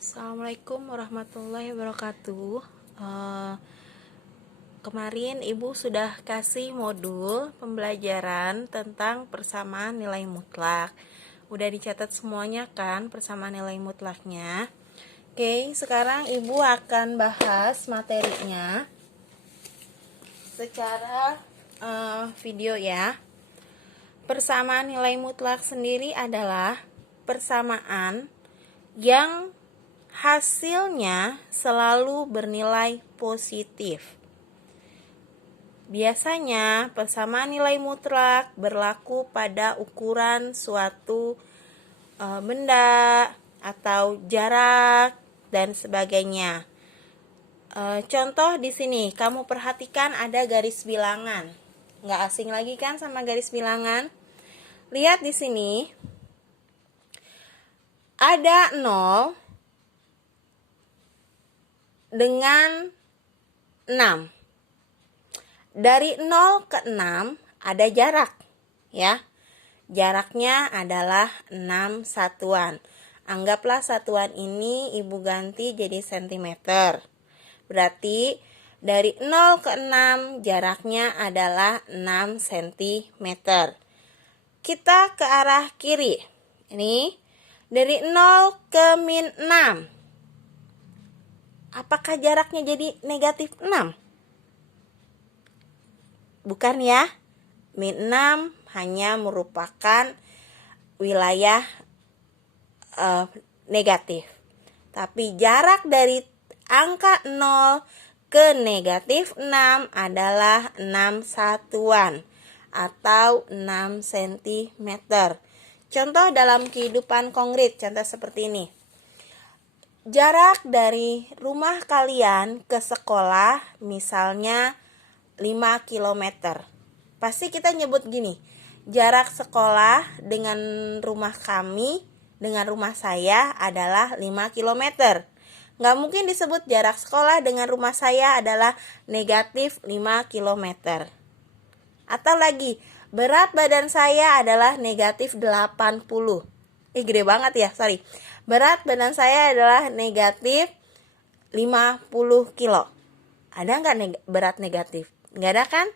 Assalamualaikum warahmatullahi wabarakatuh. Kemarin Ibu sudah kasih modul pembelajaran tentang persamaan nilai mutlak. Udah dicatat semuanya kan persamaan nilai mutlaknya? Oke, sekarang Ibu akan bahas materinya secara video ya. Persamaan nilai mutlak sendiri adalah persamaan yang hasilnya selalu bernilai positif. Biasanya persamaan nilai mutlak berlaku pada ukuran suatu benda atau jarak dan sebagainya. Contoh di sini, kamu perhatikan ada garis bilangan. Nggak asing lagi kan sama garis bilangan? Lihat di sini, ada 0 dengan 6. Dari 0 ke 6 ada jarak, ya. Jaraknya adalah 6 satuan. Anggaplah satuan ini Ibu ganti jadi sentimeter. Berarti dari 0 ke 6 jaraknya adalah 6 cm. Kita ke arah kiri. Ini dari 0 ke min 6. Apakah jaraknya jadi negatif 6? Bukan ya. Min 6 hanya merupakan wilayah negatif. Tapi jarak dari angka 0 ke negatif 6 adalah 6 satuan atau 6 cm. Contoh dalam kehidupan konkret, contoh seperti ini. Jarak dari rumah kalian ke sekolah misalnya 5 km. Pasti kita nyebut gini, jarak sekolah dengan rumah kami, dengan rumah saya adalah 5 km. Nggak mungkin disebut jarak sekolah dengan rumah saya adalah negatif 5 km. Atau lagi, berat badan saya adalah negatif 80. Gede banget ya, sorry. Berat badan saya adalah negatif 50 kilo. Ada nggak berat negatif? Nggak ada kan?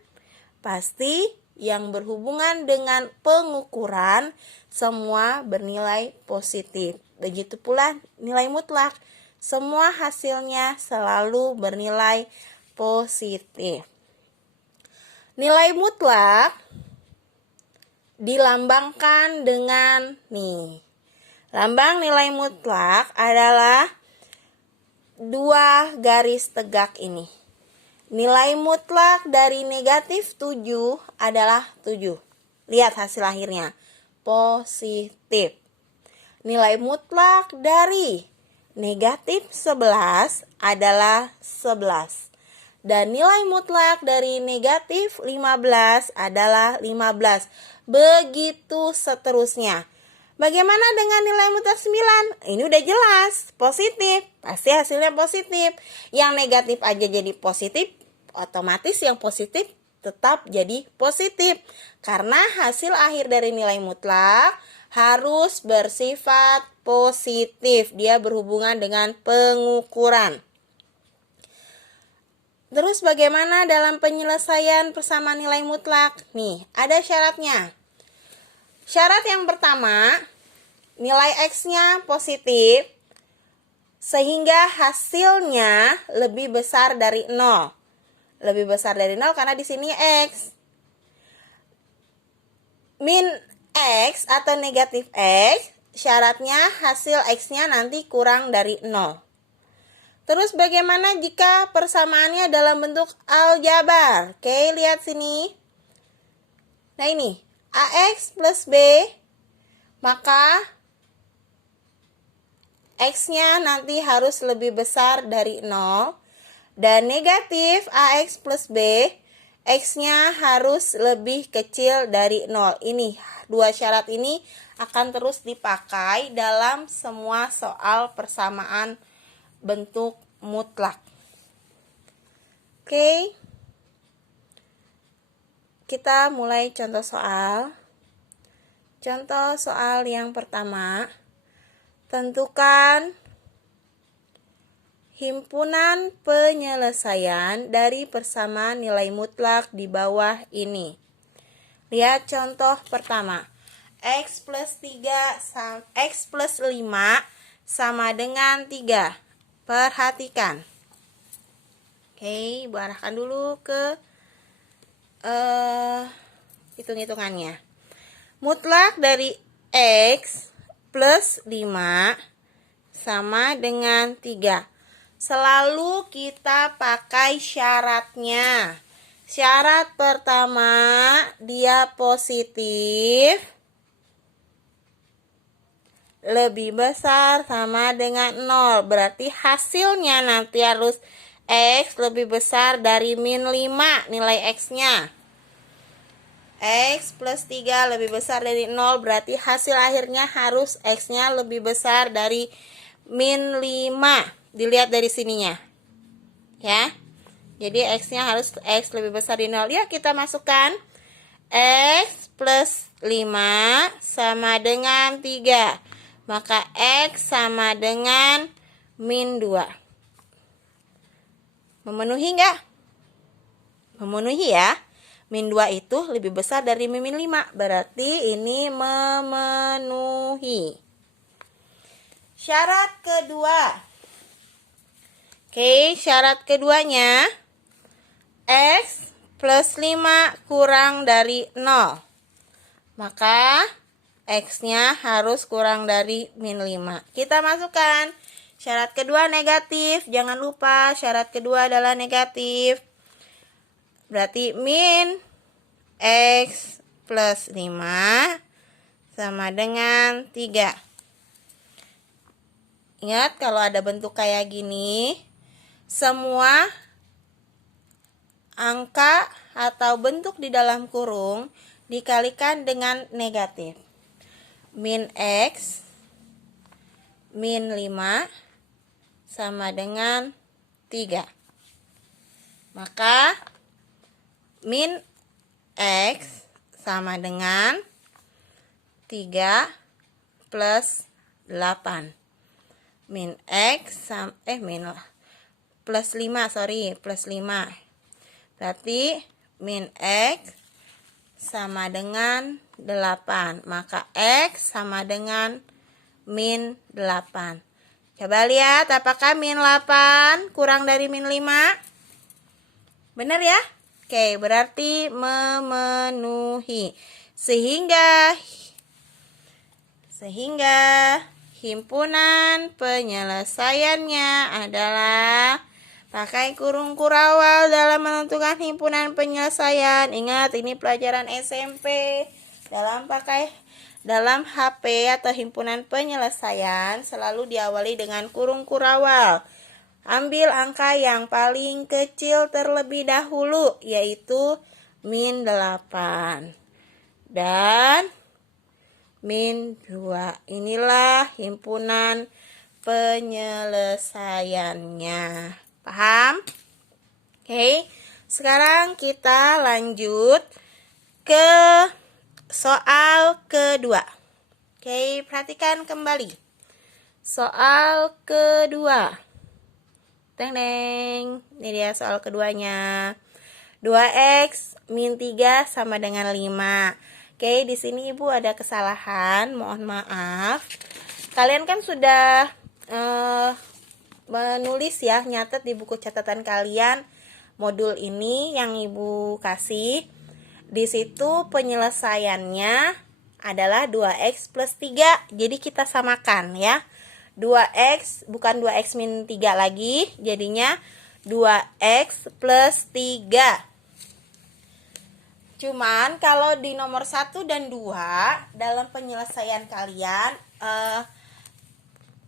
Pasti yang berhubungan dengan pengukuran semua bernilai positif. Begitu pula nilai mutlak. Semua hasilnya selalu bernilai positif. Nilai mutlak dilambangkan dengan nih. Lambang nilai mutlak adalah 2 garis tegak ini. Nilai mutlak dari negatif 7 adalah 7. Lihat hasil akhirnya. Positif. Nilai mutlak dari negatif 11 adalah 11. Dan nilai mutlak dari negatif 15 adalah 15. Begitu seterusnya. Bagaimana dengan nilai mutlak 9? Ini udah jelas, positif. Pasti hasilnya positif. Yang negatif aja jadi positif, otomatis yang positif tetap jadi positif. Karena hasil akhir dari nilai mutlak harus bersifat positif. Dia berhubungan dengan pengukuran. Terus bagaimana dalam penyelesaian persamaan nilai mutlak? Nih, ada syaratnya. Syarat yang pertama, nilai X-nya positif sehingga hasilnya lebih besar dari 0. Lebih besar dari 0 karena di sini X. Min X atau negatif X, syaratnya hasil X-nya nanti kurang dari 0. Terus bagaimana jika persamaannya dalam bentuk aljabar? Oke, lihat sini. Nah ini, AX plus B, maka X-nya nanti harus lebih besar dari 0. Dan negatif AX plus B, X-nya harus lebih kecil dari 0. Ini, dua syarat ini akan terus dipakai dalam semua soal persamaan bentuk mutlak. Oke. Kita mulai contoh soal. Contoh soal yang pertama. Tentukan himpunan penyelesaian dari persamaan nilai mutlak di bawah ini. Lihat contoh pertama. X plus 5 sama dengan 3. Perhatikan. Oke, Ibu arahkan dulu ke hitung-hitungannya. Mutlak dari X plus 5 sama dengan 3. Selalu kita pakai syaratnya. Syarat pertama, dia positif lebih besar sama dengan 0. Berarti hasilnya nanti harus X lebih besar dari min 5 nilai X-nya. X plus 3 lebih besar dari 0. Berarti hasil akhirnya harus X-nya lebih besar dari min 5. Dilihat dari sininya. Ya. Jadi X-nya harus X lebih besar dari 0. Ya, kita masukkan. X plus 5 sama dengan 3. Maka X sama dengan min 2. Memenuhi enggak? Memenuhi ya. Min 2 itu lebih besar dari min 5. Berarti ini memenuhi. Syarat kedua. Oke, syarat keduanya. X plus 5 kurang dari 0. Maka X-nya harus kurang dari min 5. Kita masukkan. Syarat kedua negatif. Jangan lupa syarat kedua adalah negatif. Berarti min X plus 5 sama dengan 3. Ingat, kalau ada bentuk kayak gini, semua angka atau bentuk di dalam kurung dikalikan dengan negatif. Min X min 5 sama dengan 3. Maka min X sama dengan 3 plus 8. Min X plus 5, plus 5. Berarti min X sama dengan 8. Maka X sama dengan min 8. Coba lihat apakah min 8 kurang dari min 5? Benar ya? Oke, berarti memenuhi. Sehingga himpunan penyelesaiannya adalah pakai kurung kurawal dalam menentukan himpunan penyelesaian. Ingat, ini pelajaran SMP. Dalam HP atau himpunan penyelesaian selalu diawali dengan kurung kurawal. Ambil angka yang paling kecil terlebih dahulu, yaitu min 8 dan min 2. Inilah himpunan penyelesaiannya. Paham? Oke, sekarang kita lanjut ke soal kedua. Oke, perhatikan kembali. Soal kedua. Teng. Ini dia soal keduanya. 2x min 3 sama dengan 5. Oke, di sini Ibu ada kesalahan, mohon maaf. Kalian kan sudah menulis ya, nyatet di buku catatan kalian modul ini yang Ibu kasih. Di situ penyelesaiannya adalah 2x plus 3. Jadi kita samakan ya. 2x bukan 2x min 3 lagi, jadinya 2x plus 3. Cuman kalau di nomor 1 dan 2 dalam penyelesaian kalian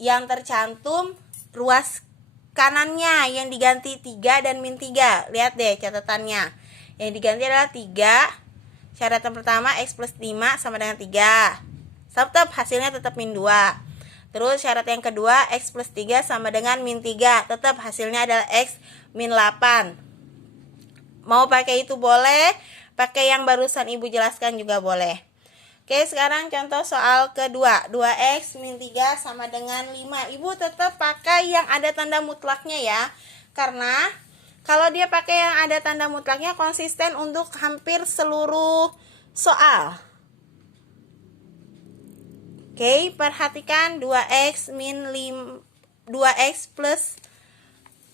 yang tercantum ruas kanannya yang diganti 3 dan min 3. Lihat deh catatannya. Yang diganti adalah 3. Syarat yang pertama X plus 5 sama dengan 3. Tetap hasilnya tetap min 2. Terus syarat yang kedua X plus 3 sama dengan min 3. Tetap hasilnya adalah X min 8. Mau pakai itu boleh, pakai yang barusan Ibu jelaskan juga boleh. Oke, sekarang contoh soal kedua. 2x min 3 sama dengan 5. Ibu tetap pakai yang ada tanda mutlaknya ya. Karena kalau dia pakai yang ada tanda mutlaknya konsisten untuk hampir seluruh soal. Oke, perhatikan 2x min 5, 2x plus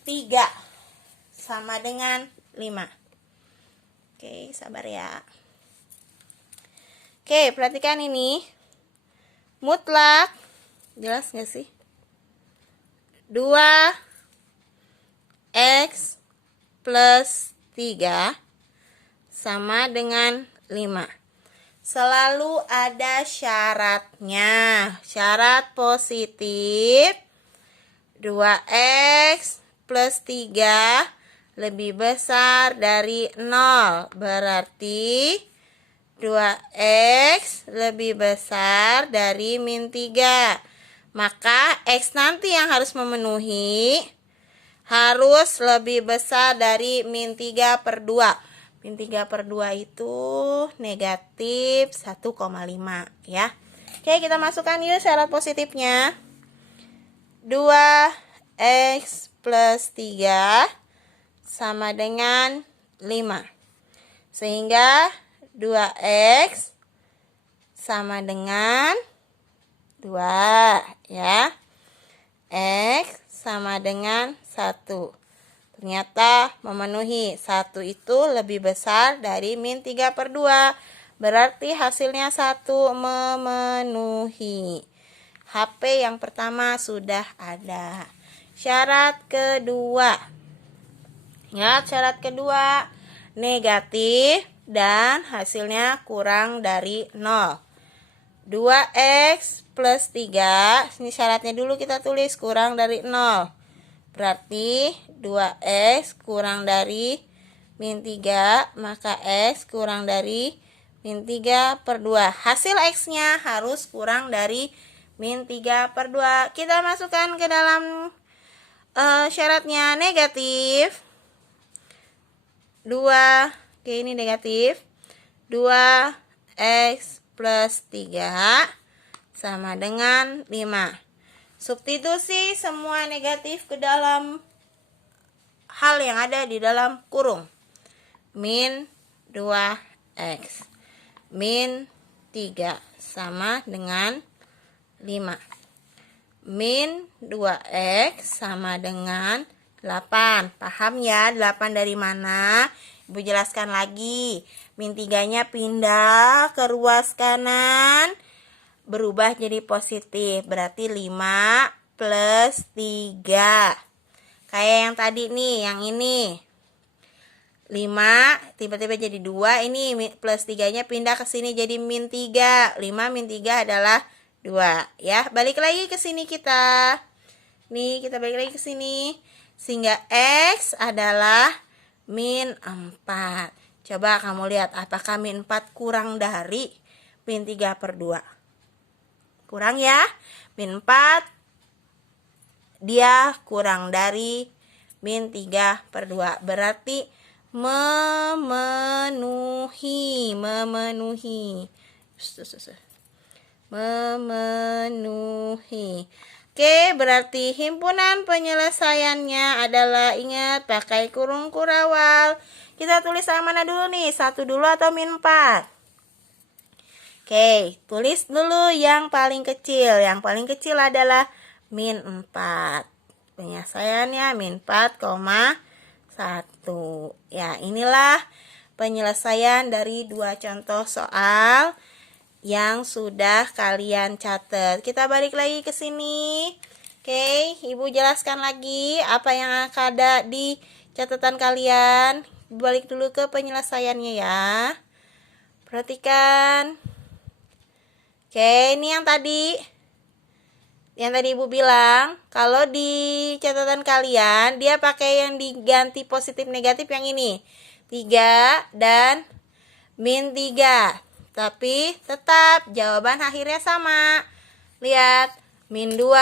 3 sama dengan 5. Oke, sabar ya. Oke, perhatikan ini. Mutlak. Jelas nggak sih? 2x plus 3 sama dengan 5. Selalu ada syaratnya. Syarat positif. 2x plus 3 lebih besar dari 0. Berarti 2x lebih besar dari min 3. Maka x nanti yang harus memenuhi harus lebih besar dari min 3 per 2. Min 3 per 2 itu negatif 1,5 ya. Oke, kita masukkan yuk syarat positifnya. 2x plus 3 sama dengan 5. Sehingga 2x sama dengan 2 ya. X sama dengan 1. Ternyata memenuhi. 1 itu lebih besar dari min 3 per 2. Berarti hasilnya 1 memenuhi. HP yang pertama sudah ada. Syarat kedua. Ingat syarat kedua. Negatif dan hasilnya kurang dari 0. 2x plus 3. Ini syaratnya dulu kita tulis kurang dari 0. Berarti 2x kurang dari min 3. Maka x kurang dari min 3 per 2. Hasil x-nya harus kurang dari min 3 per 2. Kita masukkan ke dalam syaratnya negatif. 2, oke ini negatif. 2x plus 3 sama dengan 5. Substitusi semua negatif ke dalam hal yang ada di dalam kurung. Min 2x. Min 3 sama dengan 5. Min 2x sama dengan 8. Paham ya 8 dari mana? Ibu jelaskan lagi. Min 3-nya pindah ke ruas kanan. Berubah jadi positif. Berarti 5 plus 3. Kayak yang tadi nih, yang ini. 5 tiba-tiba jadi 2. Ini plus 3-nya pindah ke sini jadi min 3. 5 min 3 adalah 2. Ya, balik lagi ke sini kita. Nih, kita balik lagi ke sini. Sehingga x adalah min 4. Coba kamu lihat apakah min 4 kurang dari min 3 per 2. Kurang ya. Min 4 dia kurang dari min 3 per 2. Berarti memenuhi. Oke, berarti himpunan penyelesaiannya adalah, ingat, pakai kurung kurawal. Kita tulis yang mana dulu nih? 1 dulu atau min 4? Oke, tulis dulu yang paling kecil. Yang paling kecil adalah min 4. Penyelesaiannya min 4,1. Ya, inilah penyelesaian dari 2 contoh soal yang sudah kalian catat. Kita balik lagi ke sini. Oke, Ibu jelaskan lagi apa yang ada di catatan kalian. Balik dulu ke penyelesaiannya ya. Perhatikan. Oke, ini yang tadi Ibu bilang, kalau di catatan kalian dia pakai yang diganti positif negatif yang ini. 3 dan min 3. Tapi tetap jawaban akhirnya sama. Lihat, min 2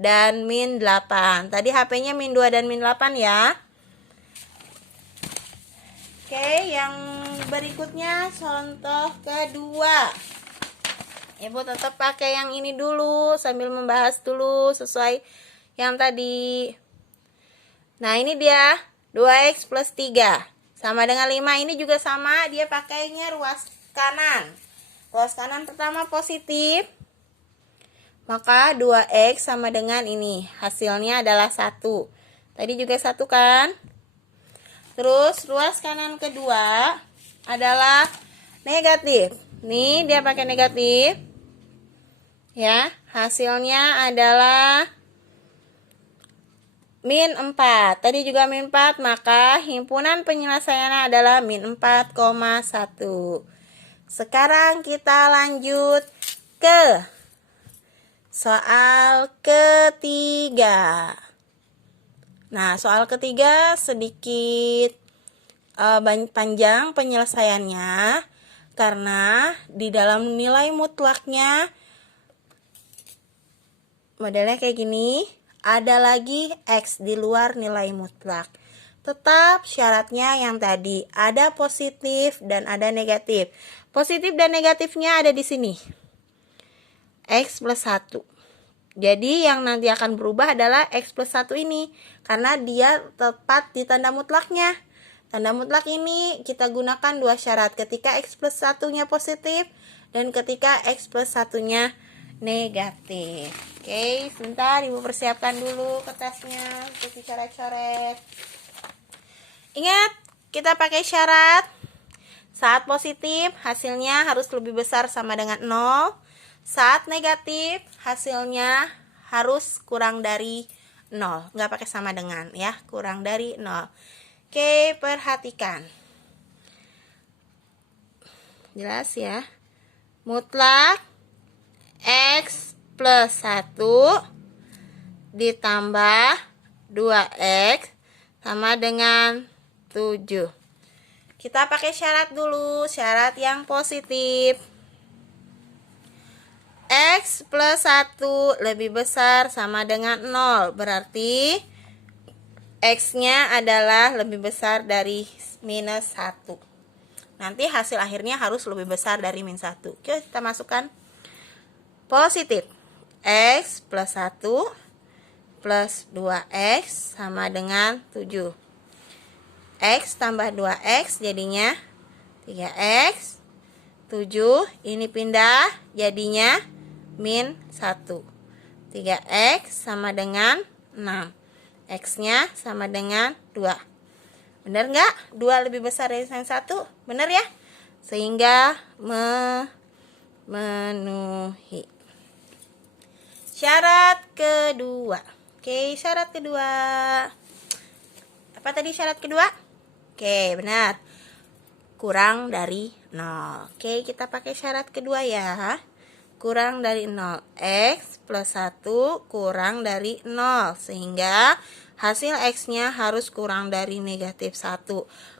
dan min 8. Tadi HP-nya min 2 dan min 8 ya. Oke, yang berikutnya contoh kedua. Ibu tetap pakai yang ini dulu sambil membahas dulu sesuai yang tadi. Nah, ini dia 2x plus 3 sama dengan 5. Ini juga sama, dia pakainya ruas kanan. Ruas kanan pertama positif, maka 2x sama dengan ini. Hasilnya adalah 1. Tadi juga 1 kan? Terus ruas kanan kedua adalah negatif. Nih dia pakai negatif. Ya, hasilnya adalah min 4. Tadi juga min 4, maka himpunan penyelesaiannya adalah min 4,1. Sekarang kita lanjut ke soal ketiga. Nah, soal ketiga sedikit panjang penyelesaiannya karena di dalam nilai mutlaknya modelnya kayak gini, ada lagi X di luar nilai mutlak. Tetap syaratnya yang tadi, ada positif dan ada negatif. Positif dan negatifnya ada di sini. X plus 1. Jadi yang nanti akan berubah adalah X plus 1 ini. Karena dia tepat di tanda mutlaknya. Tanda mutlak ini kita gunakan dua syarat. Ketika X plus 1-nya positif dan ketika X plus 1-nya negatif. Oke, sebentar Ibu persiapkan dulu kertasnya untuk dicoret-coret. Ingat, kita pakai syarat. Saat positif, hasilnya harus lebih besar sama dengan 0. Saat negatif, hasilnya harus kurang dari 0. Nggak pakai sama dengan ya, kurang dari 0. Oke, perhatikan. Jelas ya. Mutlak X plus 1 ditambah 2X sama dengan 7. Kita pakai syarat dulu, syarat yang positif. X plus 1 lebih besar sama dengan 0. Berarti X-nya adalah lebih besar dari minus 1. Nanti hasil akhirnya harus lebih besar dari min 1. Oke, kita masukkan. Positif. X plus 1 plus 2X sama dengan 7. X tambah 2X jadinya 3X. 7, ini pindah jadinya min 1. 3X sama dengan 6. X-nya sama dengan 2. Benar nggak? 2 lebih besar dari yang 1? Benar ya? Sehingga memenuhi. Syarat kedua. Oke, syarat kedua. Apa tadi syarat kedua? Oke, benar. Kurang dari 0. Oke, kita pakai syarat kedua ya. Kurang dari 0. X plus 1 kurang dari 0. Sehingga hasil X-nya harus kurang dari negatif 1.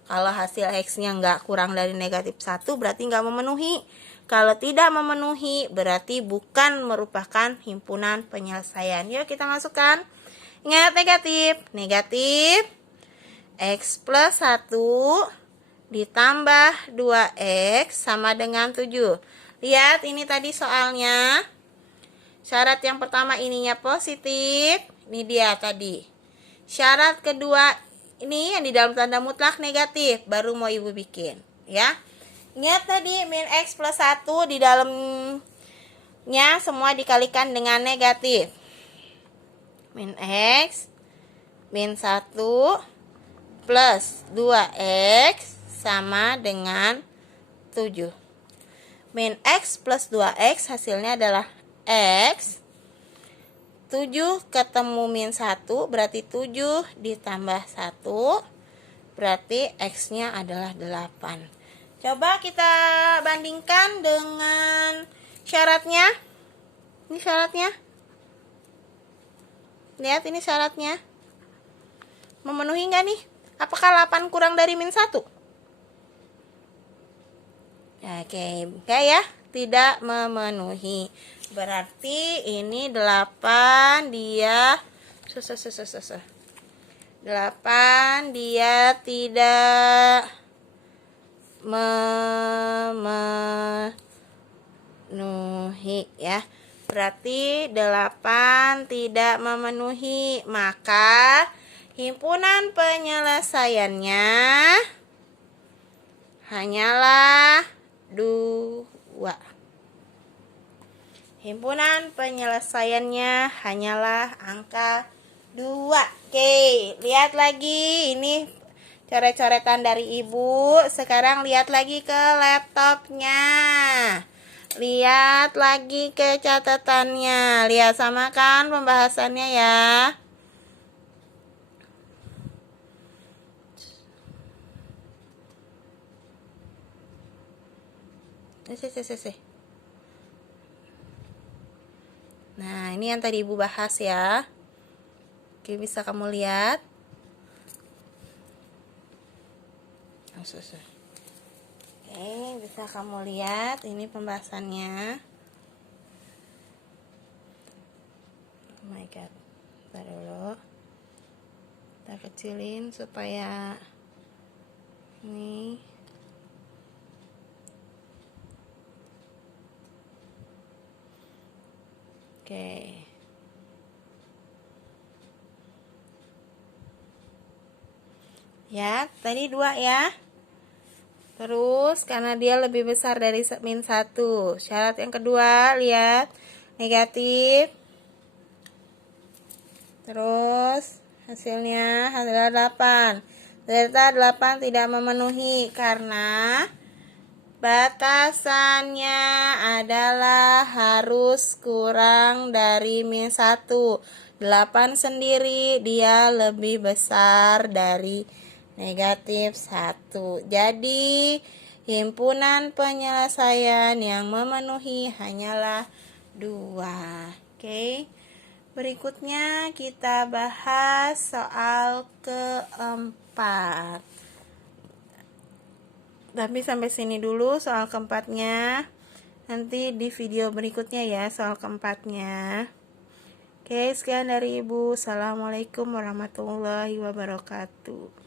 Kalau hasil X-nya nggak kurang dari negatif 1, berarti nggak memenuhi. Kalau tidak memenuhi, berarti bukan merupakan himpunan penyelesaian. Yuk kita masukkan. Ingat negatif. Negatif X plus 1 ditambah 2X sama dengan 7. Lihat, ini tadi soalnya. Syarat yang pertama ininya positif. Ini dia tadi. Syarat kedua ini yang di dalam tanda mutlak negatif. Baru mau Ibu bikin. Ya. Ingat tadi min X plus 1 di dalamnya semua dikalikan dengan negatif. Min X min 1 plus 2X sama dengan 7. Min X plus 2X hasilnya adalah X. 7 ketemu min 1 berarti 7 ditambah 1 berarti X-nya adalah 8. Coba kita bandingkan dengan syaratnya. Ini syaratnya. Lihat ini syaratnya. Memenuhi nggak nih? Apakah 8 kurang dari min 1? Oke, enggak ya? Tidak memenuhi. Berarti ini 8 dia 8 dia tidak memenuhi. memenuhi ya. Berarti 8 tidak memenuhi, maka himpunan penyelesaiannya hanyalah 2. Himpunan penyelesaiannya hanyalah angka 2. Oke, lihat lagi ini coret-coretan dari ibu. Sekarang lihat lagi ke laptopnya. Lihat lagi ke catatannya. Lihat samakan pembahasannya ya. Nah, ini yang tadi ibu bahas ya. Oke, bisa kamu lihat. Oke, bisa kamu lihat ini pembahasannya. Oh my god. Bentar dulu. Kita kecilin supaya ini. Oke. Ya, tadi 2 ya. Terus karena dia lebih besar dari min 1. Syarat yang kedua, lihat negatif. Terus hasilnya adalah 8. Ternyata 8 tidak memenuhi karena batasannya adalah harus kurang dari min 1. 8 sendiri dia lebih besar dari negatif 1. Jadi himpunan penyelesaian yang memenuhi hanyalah 2. Oke. Berikutnya kita bahas soal keempat. Tapi sampai sini dulu soal keempatnya. Nanti di video berikutnya ya soal keempatnya. Oke, sekian dari Ibu. Assalamualaikum warahmatullahi wabarakatuh.